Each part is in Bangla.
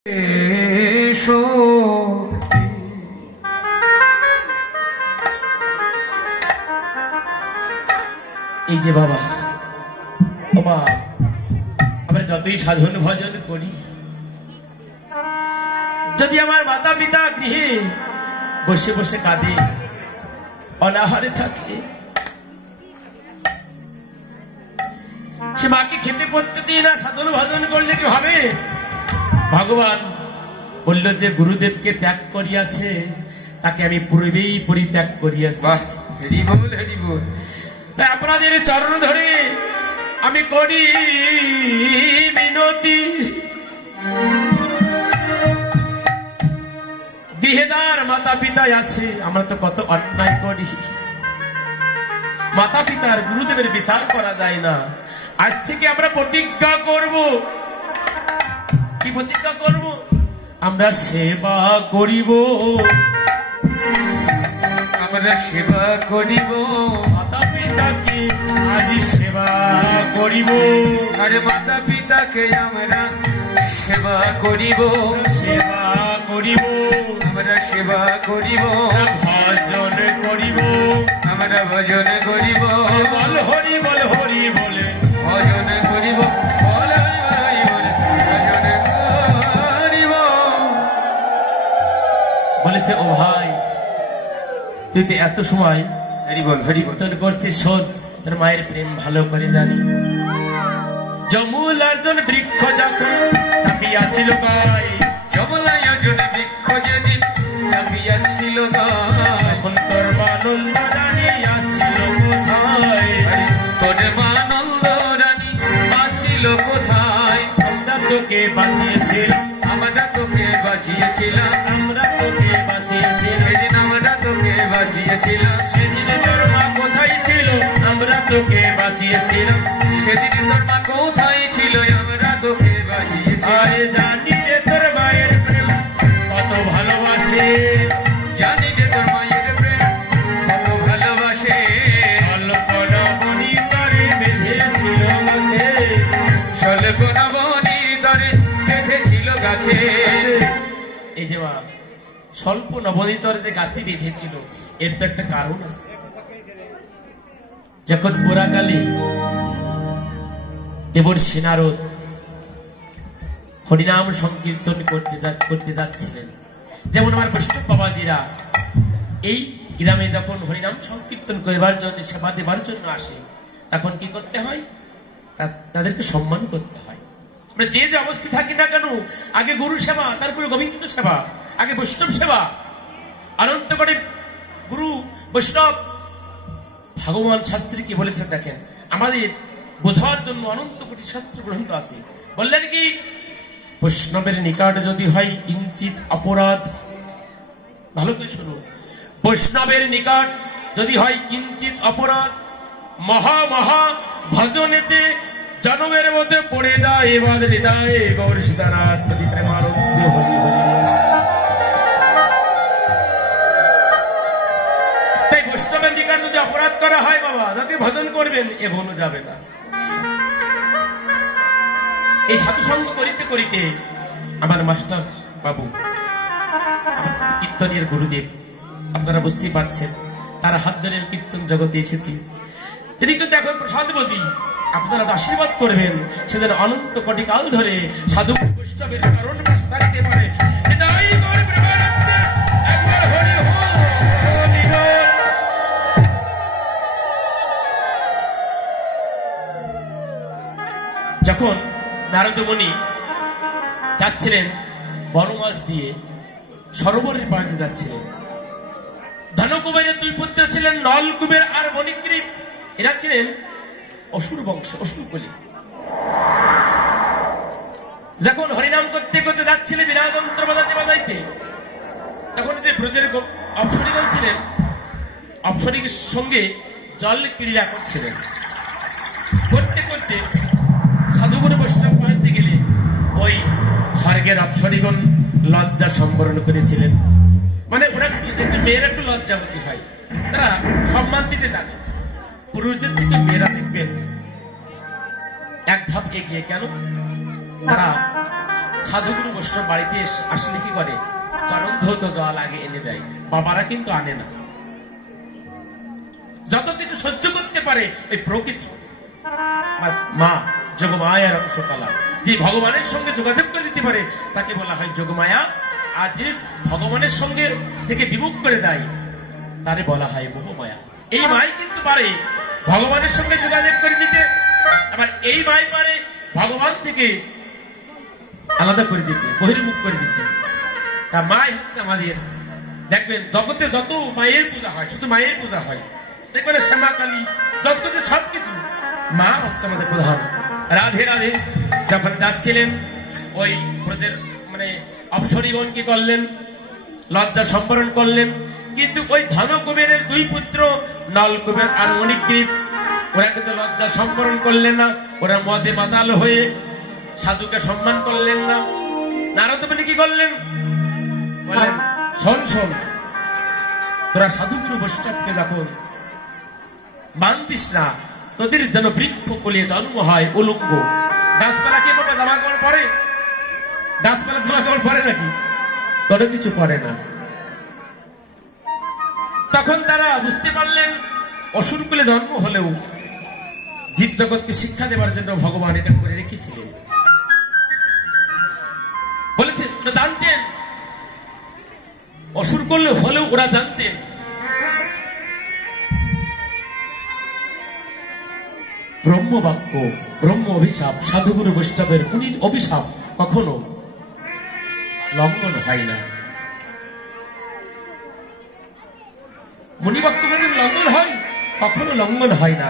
এই যে বাবা ওমা আমরা যতই সাধন ভজন করি, যদি আমার মাতা পিতা গৃহে বসে বসে কাঁদে, অনাহারে থাকে, সে মাকে খেতে করতে দিই না, সাধন ভজন করলে কি হবে? ভগবান বলল যে গুরুদেবকে ত্যাগ করিয়াছে, তাকে আমি পূর্বেই পরিত্যাগ করিয়াছি। তাই আপনাদের চরণ ধরে আমি করি মিনতি, গৃহেদার মাতা পিতা আছে, আমরা তো কত অন্যায় করি, মাতা পিতার গুরুদেবের বিচার করা যায় না। আজ থেকে আমরা প্রতিজ্ঞা করব। কি প্রতিজ্ঞা করব? আমরা সেবা করিব, আমরা সেবা করিব, মাতা পিতাকে আজ সেবা করিব, আরে মাতা পিতাকে আমরা সেবা করিব, সেবা করিব, আমরা সেবা করিব, ভজন করিব, আমরা ভজন করিব, বল হরি বল হরি বলে ভজন করিব, বল হরি বলে ভজন করিব। বলেছে ও ভাই, তুই তো এত সময় হরি বল হরি বল তোর করছিস শোধ, তোর মায়ের প্রেম ভালো করে জানি। যমুলার জন বৃক্ষ যখন চাপিয়াছিল গায়ে, যমুনায় জন বৃক্ষ যেদিন চাপিয়াছিল গায়ে, তখন তোর মানন্দ রানী আসছিল কোথায়? তোর মানন্দ রানী আসছিল কোথায়? আমরা তোকে বাঁচিয়েছিলাম, আমরা তোকে বাঁচিয়েছিলাম, আমরা তোকে বাঁচিয়েছিলাম, সেদিন আমরা তোকে বাঁচিয়েছিলাম, সেদিন তোর মা কোথায় ছিল? আমরা তোকে বাঁচিয়েছিলাম, সেদিন তোর মা কোথায় ছিল? আমরা তোকে বাঁচিয়েছিলাম। আরে জানি রে তোর মায়ের প্রেম কত ভালোবাসে, জানি যে তোর মায়ের প্রেম কত ভালোবাসে, স্বল্পনা বনি তরে বেঁধেছিল গাছে, স্বল্পনা বনি তরে বেঁধেছিল গাছে। এই যে মা স্বল্প নবনীতর যে গাছে বেঁধেছিল, এর তো একটা কারণ আছে। যখন পুরাকালে দেবর্ষি নারদ হরিনাম সংকীর্তন করতে যাচ্ছিলেন, যেমন আমার বৈষ্ণব বাবাজিরা এই গ্রামে যখন হরিনাম সংকীর্তন করবার জন্য, সেবা দেবার জন্য আসে, তখন কি করতে হয়? তাদেরকে সম্মান করতে হয়। আমরা যে যে অবস্থায় থাকি না কেন, আগে গুরু সেবা, তারপরে গোবিন্দ সেবা, আগে বৈষ্ণব সেবা। অনন্ত করে গুরু বৈষ্ণব ভগবান শাস্ত্রী কি বলেছেন দেখেন, আমাদের বোঝার জন্য অনন্ত কোটি শাস্ত্র গ্রন্থ আছে। বললেন কি, বৈষ্ণবের নিকট যদি হয় কিঞ্চিত অপরাধ, ভালো করে শুনুন, বৈষ্ণবের নিকট যদি হয় কিঞ্চিত অপরাধ, মহা মহা ভজনেতে জনমের মধ্যে পড়ে যায়, এবার হৃদয়ে গৌর সীতানাথ প্রতি প্রেমানন্দ হরি হরি। তাই বৈষ্ণবের নিকট যদি অপরাধ করা হয় বাবা, যাতে ভজন করবেন, এ ভুল যাবে না। এই সাধুসঙ্গ করিতে করিতে আমার মাস্টার বাবু, আমার কিন্তু কীর্তনের গুরুদেব, আপনারা বুঝতেই পারছেন, তার হাত ধরে কীর্তন জগতে এসেছি। তিনি কিন্তু এখন প্রসাদ বজি, আপনারা আশীর্বাদ করবেন, সেদিন অনন্ত কোটি কাল ধরে সাধু বৈষ্ণবের কারণ থাকতে পারে। যখন নারদ মুনি যাচ্ছিলেন বনমাস দিয়ে, সরোবরের পাড়ে যাচ্ছিলেন, ধনকুবেরের দুই পুত্র ছিলেন নলকুবের আর মণিগ্রীব। এরা ছিলেন অসুর বংশ, অসুর কলি। যখন হরিনাম করতে করতে যাচ্ছিলেন বিনা যন্ত্র বাজাতে বাজাইতে, তখন যে ব্রজের অপ্সরীগণ ছিলেন, অপ্সরীর সঙ্গে জল ক্রীড়া করছিলেন। করতে করতে সাধুগুরু বৈষ্ণব পাড়তে গেলে ওই স্বর্গের অপ্সরীগণ লজ্জা সম্বরণ করেছিলেন। মানে ওরা মেয়েরা একটু লজ্জাবতী হয়, তারা সম্মান দিতে জানে। পুরুষদের থেকে মেয়েরা দেখবেন এক ধাপ এগিয়ে। কেন? তারা সাধুগুরু বৈষ্ণব বাড়িতে আসলে কি করে, চরণ ধৌত জল আগে এনে দেয়, বাবারা কিন্তু আনে না। যত কিছু সহ্য করতে পারে ওই প্রকৃতি, আমার মা যোগমায়ার অংশকলা, যে ভগবানের সঙ্গে যোগাযোগ করে দিতে পারে তাকে বলা হয় যোগমায়া। আর যে ভগবানের সঙ্গে থেকে বিমুখ করে দেয় তারে বলা হয় মোহমায়া। এই মাই কিন্তু পারে ভগবানের সঙ্গে যোগাযোগ করে দিতে, আবার এই মাই পারে ভগবান থেকে আলাদা করে দিতে, বহির্মুখ করে দিতে। তা মাই হচ্ছে আমাদের, দেখবেন জগতে যত মায়ের পূজা হয়, শুধু মায়ের পূজা হয়, দেখবেন শ্যামা কালী জগতে সবকিছু মা হচ্ছে আমাদের প্রধান। রাধে রাধে যখন যাচ্ছিলেন ওই ব্রজের মানে অপসরীগণ কি করলেন, লজ্জা সম্বরণ করলেন। কিন্তু ওই ধন কুবেরের দুই পুত্র নল কুবের আর মণিগ্রীব, ওরা কিন্তু লজ্জা সম্বরণ করলেন না, ওরা মদে মাতাল হয়ে সাধুকে সম্মান করলেন না। নারদ মুনি কি করলেন, বলেন শোন শোন, তোরা সাধুগুরু বৈষ্ণবকে যখন মানতিস না, তোদের যেন বৃক্ষ কলিয়ে জন্ম হয় উলঙ্গ। গাছপালা কি বাবা জামা কাপড় পরে? গাছপালা জামা কাপড় পরে নাকি? কোনো কিছু পরে না। তখন তারা বুঝতে পারলেন অসুর কুলে জন্ম হলেও জীব জগৎকে শিক্ষা দেওয়ার জন্য ভগবান এটা করে রেখেছিলেন। বলেছে ওরা জানতেন, অসুর করলে হলেও ওরা জানতেন ব্রহ্ম বাক্য, ব্রহ্ম অভিশাপ, সাধুগুরু বৈষ্ণবের মুনির অভিশাপ কখনো লঙ্ঘন হয় না। মুনি বাক্য মানে লঙ্ঘন হয়, কখনো লঙ্ঘন হয় না।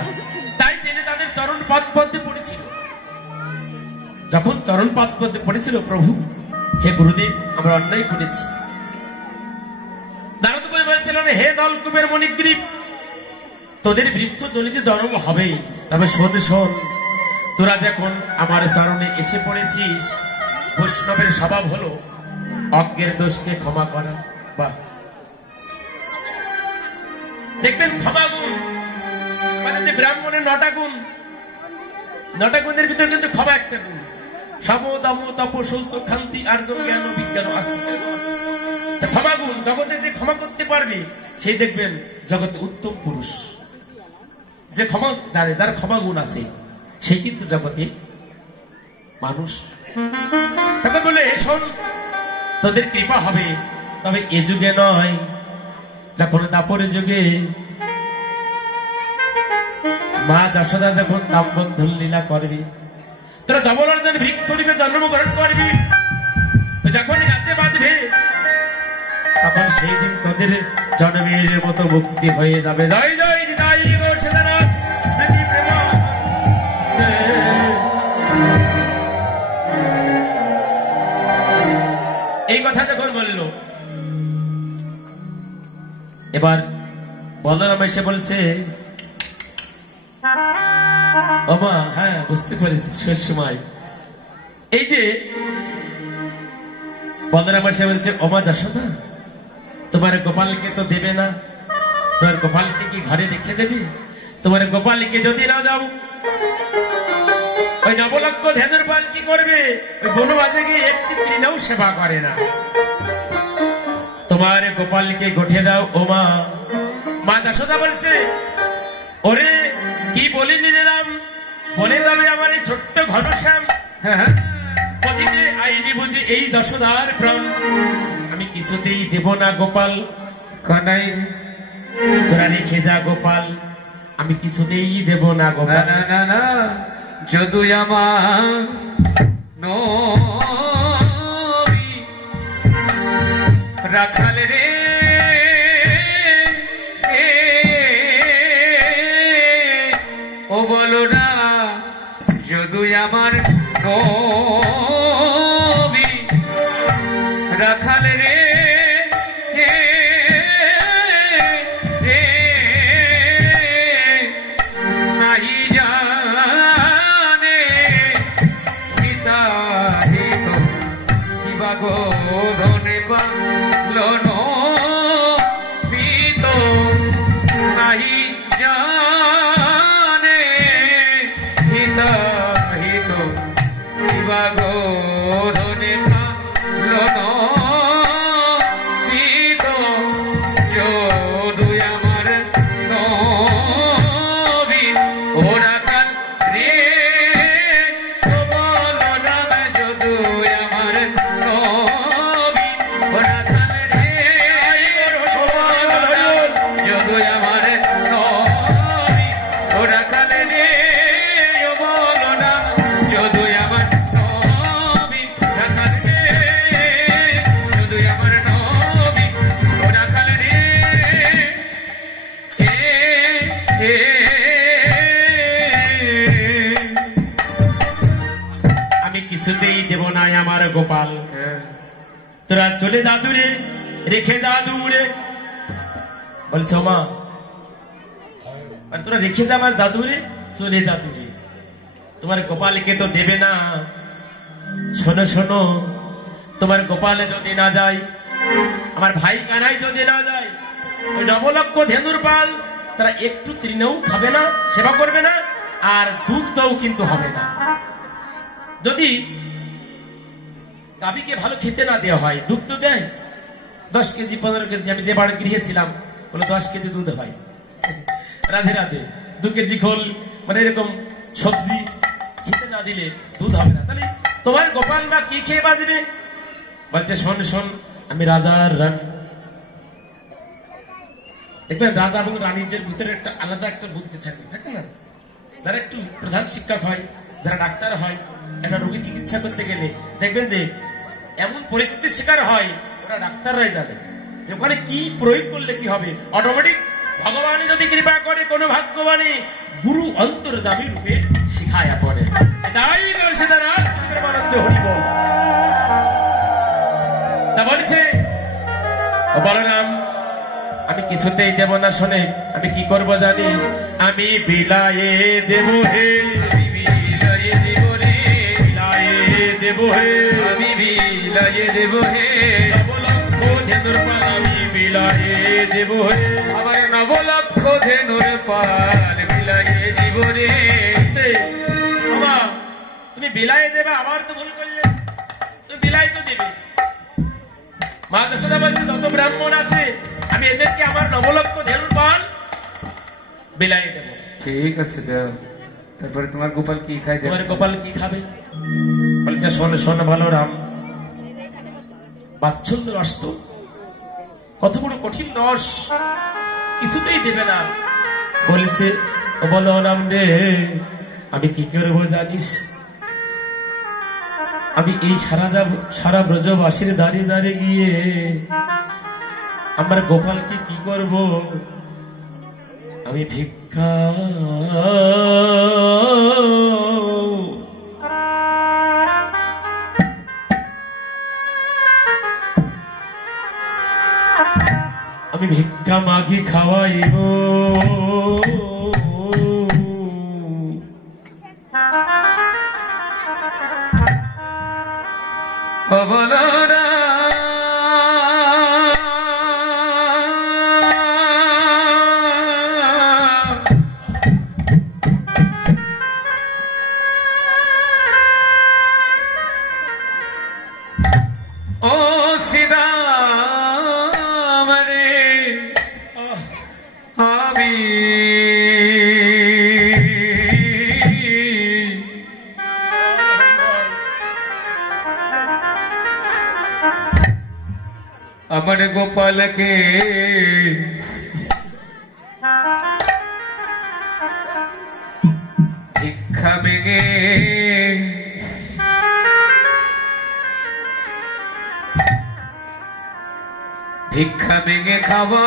তাই জেনে তাদের চরণ পাদ পদ্মে পড়েছিল। যখন চরণ পাদ পদ্মে পড়েছিল, প্রভু হে গুরুদেব আমরা অন্যায় করেছি। নারদ মুনি বলেছিলেন, হে নলকুবের মণিগ্রীব, তোদের বৃক্ষ জনিতে জন্ম হবে, তবে শোন শোন, তোরা যখন আমার চরণে এসে পড়েছিস, বৈষ্ণবের স্বভাব হলো অজ্ঞের দোষকে ক্ষমা করা। বাহ, দেখবেন ক্ষমা গুণ মানে যে ব্রাহ্মণের 9টা গুণ, 9টা গুণের ভিতরে কিন্তু ক্ষমা একটা গুণ। সম দম তপ শৌচ ক্ষান্তি আর্জন জ্ঞান বিজ্ঞান আস্তিকা। ক্ষমা গুণ, জগতে যে ক্ষমা করতে পারবে সেই দেখবেন জগতে উত্তম পুরুষ। যে ক্ষমা জানে, যার ক্ষমা গুণ আছে, সেই কিন্তু জগতে মানুষ। তখন বলে শোন, তোদের কৃপা হবে, তবে এ যুগে নয়, যখন দাপরের যুগে মা যশোদা যখন দামবন্ধন লীলা করবি, তোরা জবলর্জন বৃক্ষ রূপে জন্মগ্রহণ করবি, যখন গাছে বাঁধবে, তখন সেই দিন তোদের জন্মের মতো মুক্তি হয়ে যাবে। জয় জয় হৃদয় গোসেদানাথ প্রীতি প্রেমানন্দে। এই কথা যখন বলল, এবার বলরাম এসে বলছে, ওমা হ্যাঁ বুঝতে পেরেছি, শেষ সময় এই যে বলরাম এসে বলছে, ওমা যশোদা, তোমার গোপালকে তো দেবে না, তোমার গোপালকে কি ঘরে রেখে দেবে? তোমার গোপালকে যদি না দাও, ওই নবলক্ষ ধেনুর পাল কি করবে? ওই বনবাজে গিয়ে একটি তৃণও সেবা করে না। তোমার গোপালকে গঠে দাও। ও মা, মা যশোদা বলছে, ওরে কি বলিনি রাম, বলে যাবে আমার এই ছোট্ট ঘনশ্যাম, পদিতে আইনি বুঝি এই যশোদার প্রাণ, আমি কিছুতেই দেব না গোপাল। কানাই তোরা রেখে যা গোপাল, আমি কিছুতেই দেব না গোপাল। না না না, যদি আমার নবী রাখাল রে, ও বলো না, যদি আমার নবী রাখাল রে, নাহি জানে হিতাহিত কিবা গোধনে পালন পিত, নাহি জানে হিতাহিত কিবা গোধনে নবী ও রাখাল রে যদু আমার নবী ও রাখাল রে ও বলো না যদু আমার নবী রাখাল রে যদু আমার নবী ও রাখাল রে আমি কিছুতেই দেব না আমার গোপাল। তোরা চলে দাদুরে, রেখে দাদুরে। বলছো মা, আর তোরা রেখে দে আমার দাদুরে, চলে দাদুরে, তোমার গোপালকে তো দেবে না। শোনো শোনো, তোমার গোপালে যদি না যায়, আমার ভাই কানাই যদি না যায়, ওই নবলক্ষ ধেনুর পাল তারা একটু তৃণও খাবে না, সেবা করবে না, আর দুগ্ধও কিন্তু হবে না। যদি গাভীকে ভালো খেতে না দেওয়া হয়, দুগ্ধ দেয় 10 কেজি 15 কেজি। আমি যে বাড়ি গৃহে ছিলাম, বলে 10 কেজি দুধ হয়, রাধে রাধে 2 কেজি খোল, মানে এরকম সবজি খেতে না দিলে দুধ হবে না। তাহলে তোমার গোপাল বা কি খেয়ে বাঁচবে? বলছে শোন শোন, আমি রাজার রানী। দেখবেন রাজা এবং রানীদের ভিতরে একটা আলাদা একটা বুদ্ধি থাকে, থাকে না? যারা একটু প্রধান শিক্ষক হয়, যারা ডাক্তার হয়, একটা রোগী চিকিৎসা করতে গেলে দেখবেন যে এমন পরিস্থিতির শিকার হয়, ওরা ডাক্তাররাই জানে যে ওখানে কি প্রয়োগ করলে কি হবে। অটোমেটিক ভগবান যদি কৃপা করে, কোনো ভাগ্যবানী গুরু অন্তর্যামী রূপে শিখায় পড়ে। তাই তা বলছে বলরাম, আমি কিছুতেই দেব না। শোনে, আমি কি করব জানিস? আমি বিলায়ে দেব হে, বিলায়ে দেব রে, বিলায়ে দেব হে, আমি বিলায়ে দেব হে, নবলক্ষ ধেনুর পাল আমি বিলায়ে দেব হে। আমার নবলক্ষ ধেনুর পাল বিলায়ে দিব রে। বাবা, তুমি বিলায়ে দেবে, আবার তো ভুল করলে। তুমি বিলাই তো দেবে। মা দশরথা বলছে যত ব্রাহ্মণ আছে আমি এদেরকে আমার নবলক্ষ ধেনুর পাল বিলায়ে দেব। ঠিক আছে দাও। তারপরে তোমার গোপাল কি খায়? তোমার গোপাল কি খাবে? বলছে শোন শোন বলরাম, বাচ্ছন্দ রস তো কত বড় কঠিন রস, কিছুতেই দেবে না। বলছে ও বলরাম রে, আমি কি করবো জানিস? আমি এই সারা ব্রজবাসীর দাঁড়িয়ে দাঁড়িয়ে গিয়ে আমার গোপালকে কি করব? আমি ভিক্ষা মাগি খাওয়াইব। বলরা ও শ্রীরাম রে, আমি আমার গোপালকে ভিক্ষা ভেঙে খাওয়াইব।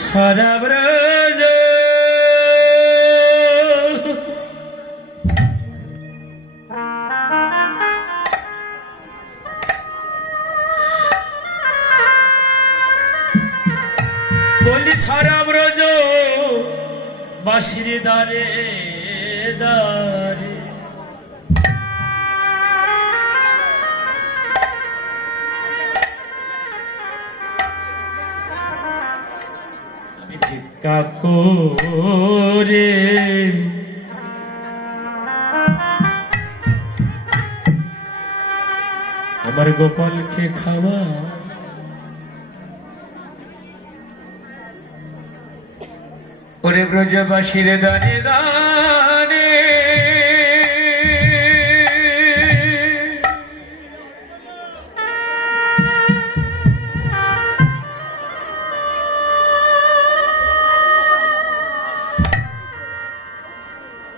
সারা ব্রজ বলি, সারা ব্রজ বাঁশির দ্বারে দ্বারে আমি ভিক্ষা করে আমার গোপালকে খাওয়া। ওরে ওরে ব্রজবাসীর দানে দানে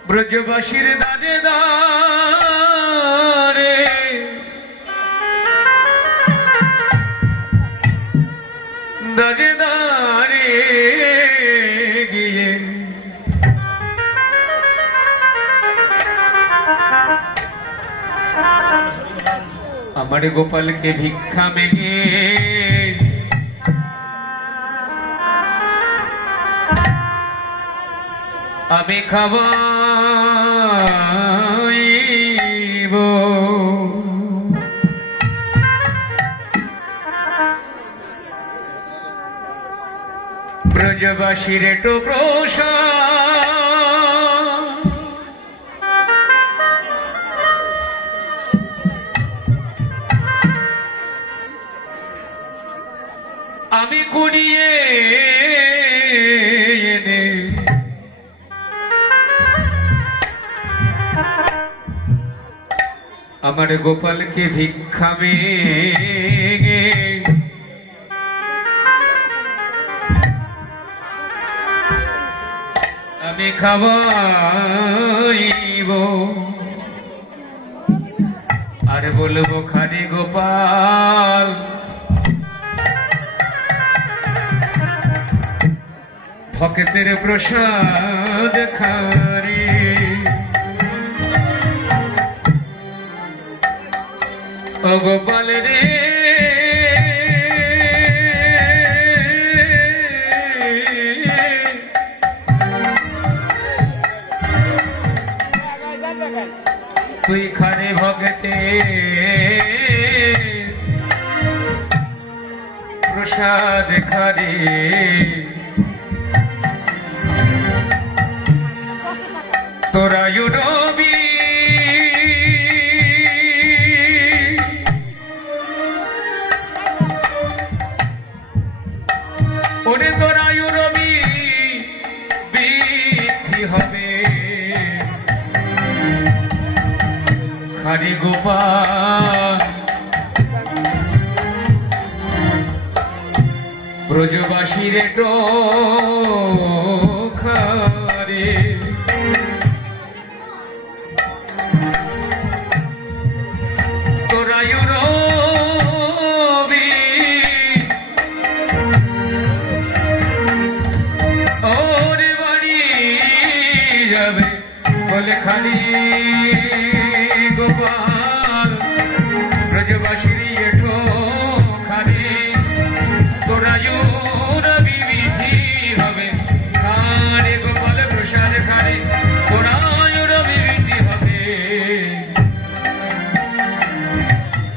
ব্রজবাসীর দানে দানে দানে দানে গিয়ে আমার গোপালকে ভিক্ষা মেগে আমি খাওয়াইব ব্রজবাসীর তো প্রসাদ আমি কুড়িয়ে এনে আমার গোপালকে ভিক্ষা মেগে আমি খাওয়াইব আর বলবো খানি গোপাল ভক্তের প্রসাদ খারে ও গোপাল রে তুই খারে ভক্তে প্রসাদ খারে তোরা রবি ওরে তোরা রবি বৃদ্ধি হবে খারি গোপাল ব্রজবাসীর তো খারে তোরা রবি ওরে বাড়ি যাবে বলে খালি গোপাল ব্রজবাসীর এঠো খালি তোরা রবি বিধি হবে খারে গোপাল প্রসাদ খারে তোরা রবি বিধি হবে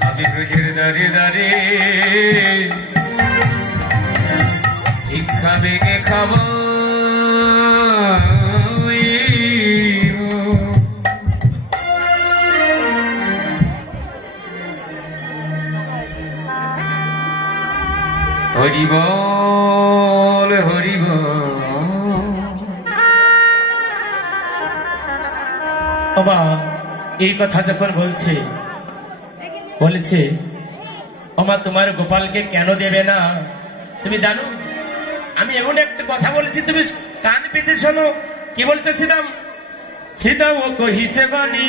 আমি ব্রজের দাঁড়ে দাঁড়ে ভিক্ষা ভেঙে খাবো হরি বল হরি বল বাবা এই কথা যখন বলেছে ওমা তোমার গোপালকে কেন দেবে না তুমি জানো আমি এমন একটা কথা বলেছি তুমি কান পেতে শোনো কি বলছে সীতাম সীতাম কহিছে বাণী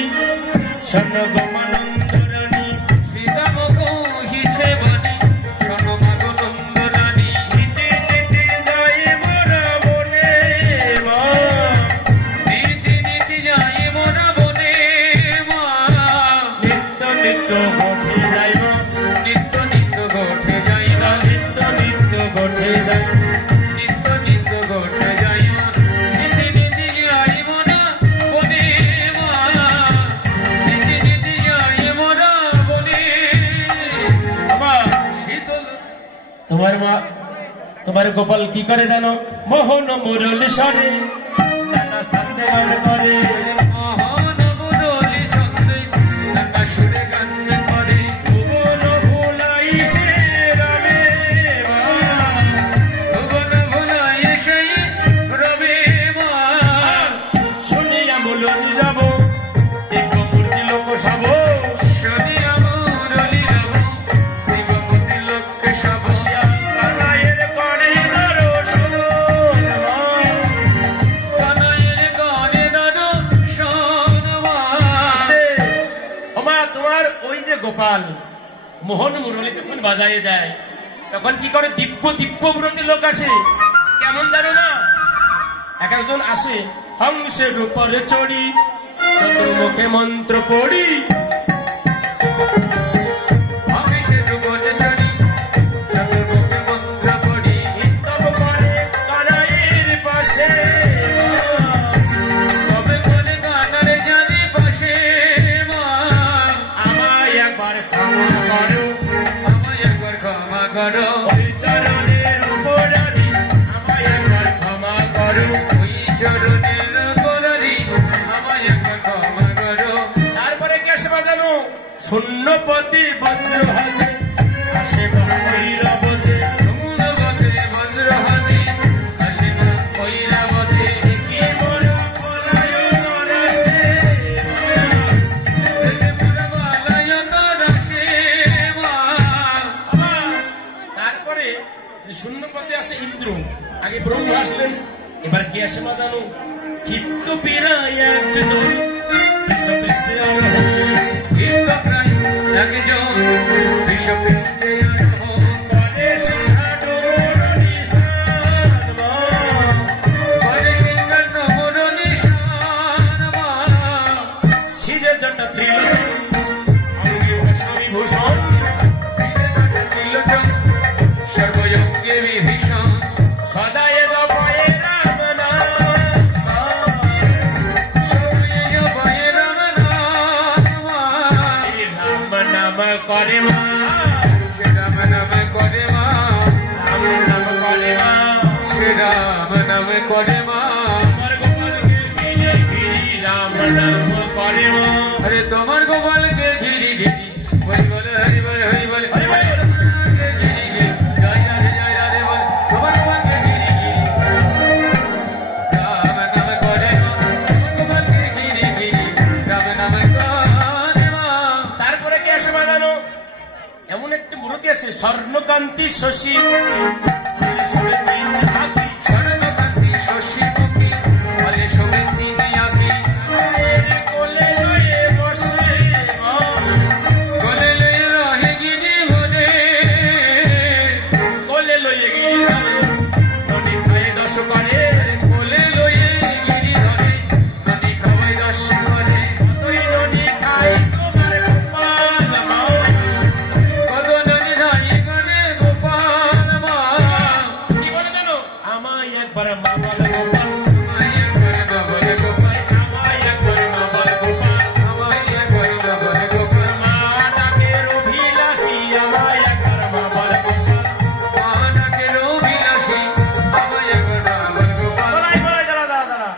শোনো গো মানন্দরানী সীতাম কহিছে বাণী শোনো মা গো নন্দরানী নীতি নীতি যাই মোরা বনে মা নীতি নীতি যাই মোরা বনে মা নিত্য নিত্য গোঠে যাইব নিত্য নিত্য গোঠে যাই না নিত্য নিত্য গোঠে যাই নিত্য নিত্য গোঠে যাই নীতি নীতি যাই মোরা বনে মা নীতি নীতি যাই মোরা বনে বাবা শীতল তোমার গোপাল কি করে জানো মোহন মুরল সরে নানা সন্দেহ করে মহান মুরলি ছন্দে নানা সুরে গান করে ভুবন ভুলাই সে রবে মা ভুবন ভুলাই সেই রবে গোপাল মোহন মুরলী যখন বাজায় দেয় তখন কি করে দিব্য ব্রতী লোক আসে। কেমন জানো না, এক একজন আসে হংসের উপরে চড়ি চতুর্মুখে মন্ত্র পড়ি, হংসের উপরে চড়ি চতুর্মুখে মন্ত্র পড়ি, স্তব করে কানাইয়ের পাশে, তবে বলে গানার জানি পাশে মা। আমায় একবার ক্ষমা করো, আমায় একবার ক্ষমা করো, ওই চরণের উপরাধি আমায় একবার ক্ষমা করো, ওই চরণের অপরাধী আমায় একবার ক্ষমা করো। তারপরে কে আসে বাজানো শূন্যপতি বজ্র হাতে আসে ঐরাবতে, সমুদ্রপথে বজ্রহাতে আসে মা ঐরাবতে, কি মোরা পলায়ন রসে, দেশে মোরা বালায়ত রসে মা। তারপরে শূন্যপথে আসে ইন্দ্র, আগে ব্রহ্মা আসলেন, এবার কে আসে বাজানো ক্ষিপ্ত পীড়ায় একদল বিশ্বপৃষ্ঠে আরোহণ, প্রায় একজন বিশ্বপৃষ্ঠে আরোহণ, করে সিংহাটোর নিশান মা, করে সিংহাসন মোর নিশান মা। শিরে জটা ত্রিলোচন অঙ্গে ভস্মবিভূষণ, ত্রিলোচন সর্বয়জ্ঞে বিভীষণ, সদা এ দপয়ে রাম নাম মা, সবই অভয়ে রাম নাম মা। এই রাম নাম করে মা, সে রাম নাম করে মা, রাম নাম করে মা, সে রাম নাম করে মা। আমার গোপালকে ঘিরে ঘিরি রাম নাম করে মা, আরে তোমার গোপালকে ঘিরি ঘিরি হরি বলে হরি বলে হরি বলে হরি বলে। গোপালকে ঘিরি ঘিরি জয় রাধে বলে তোমার গোপালকে ঘিরি ঘিরি রাম নাম করে মা। তোমার গোপালকে ঘিরি ঘিরি রাম নাম করে মা। তারপরে কে আসে বাজানো এমন একটি মূর্তি আছে স্বর্ণকান্তি শশী আঁকি, স্বর্ণকান্তি শশীমুখী বলে শোভেন তিনি আঁকি, কোলে লয়ে বসে মা, কোলে লয়ে রহে গিরি বলে, কোলে লয়ে গিয়ে নদী খায়ে দশ করে, কোলে লয়ে গিরি ধরে নদী খাওয়াই দশ করে। কতই নদী খাই তোমার গোপাল মা, কত নদী ধাই করে গোপাল মা। কি বলে জানো আমায় একবার মা বলে গোপাল, আমায় একবার মা বলে গোপাল, আমায় একবার মা বলে গোপাল, আমায় একবার মা বলে গোপাল, মা ডাকের অভিলাষী আমায় একবার মা বলে গোপাল, মা ডাকের অভিলাষী আমায় একবার মা বলে গোপাল। বলাই বলাই দাঁড়া দাঁড়া দাঁড়া,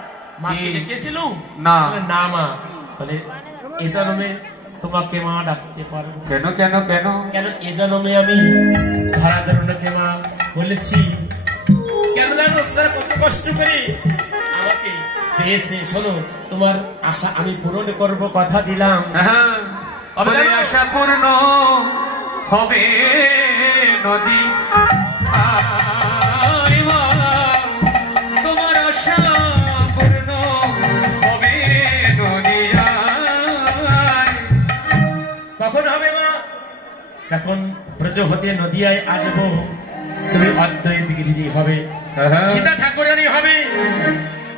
মা কি? কে ডেকেছিল না। বলে, না মা, বলে এ জন্মে তোমাকে মা ডাকতে পারবো, কেন কেন কেন? কেন এ জন্মে আমি ধরা ধরনকে মা বলেছি, কেন জানো তারা কত কষ্ট করে আমাকে পেয়েছে, শোনো তোমার আশা আমি পূরণ করব কথা দিলাম, হ্যাঁ, তবে বলে জানো? আশা পূর্ণ হবে নদী আয় মা, তোমার আশা পূর্ণ হবে নদী আয়। কখন হবে মা, যখন ব্রজ হতে নদিয়ায় আসবো তুমি অদ্বৈত গিরি হবে, সীতা ঠাকুরানী হবে,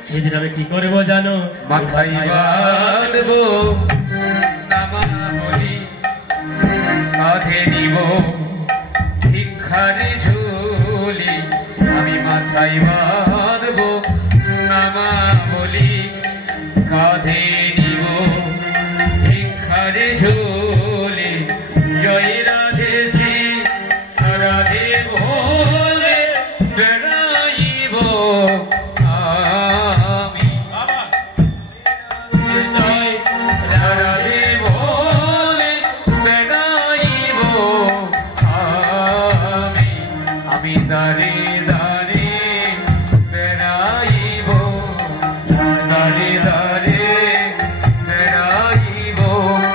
সেদিন আমি কি করবো জানো, মাথায় বাঁধবো নামাবলি, কাঁধে নিব ভিক্ষার ঝুলি, আমি মাথায় বাঁধবো নামাবলি, কাঁধে নিব ভিক্ষার ঝুলি, জয় রাধে শ্রী রাধে বলে বেড়াইব আমি, বাবা জয় রাধে বলে বেড়াইব আমি, আমি তারে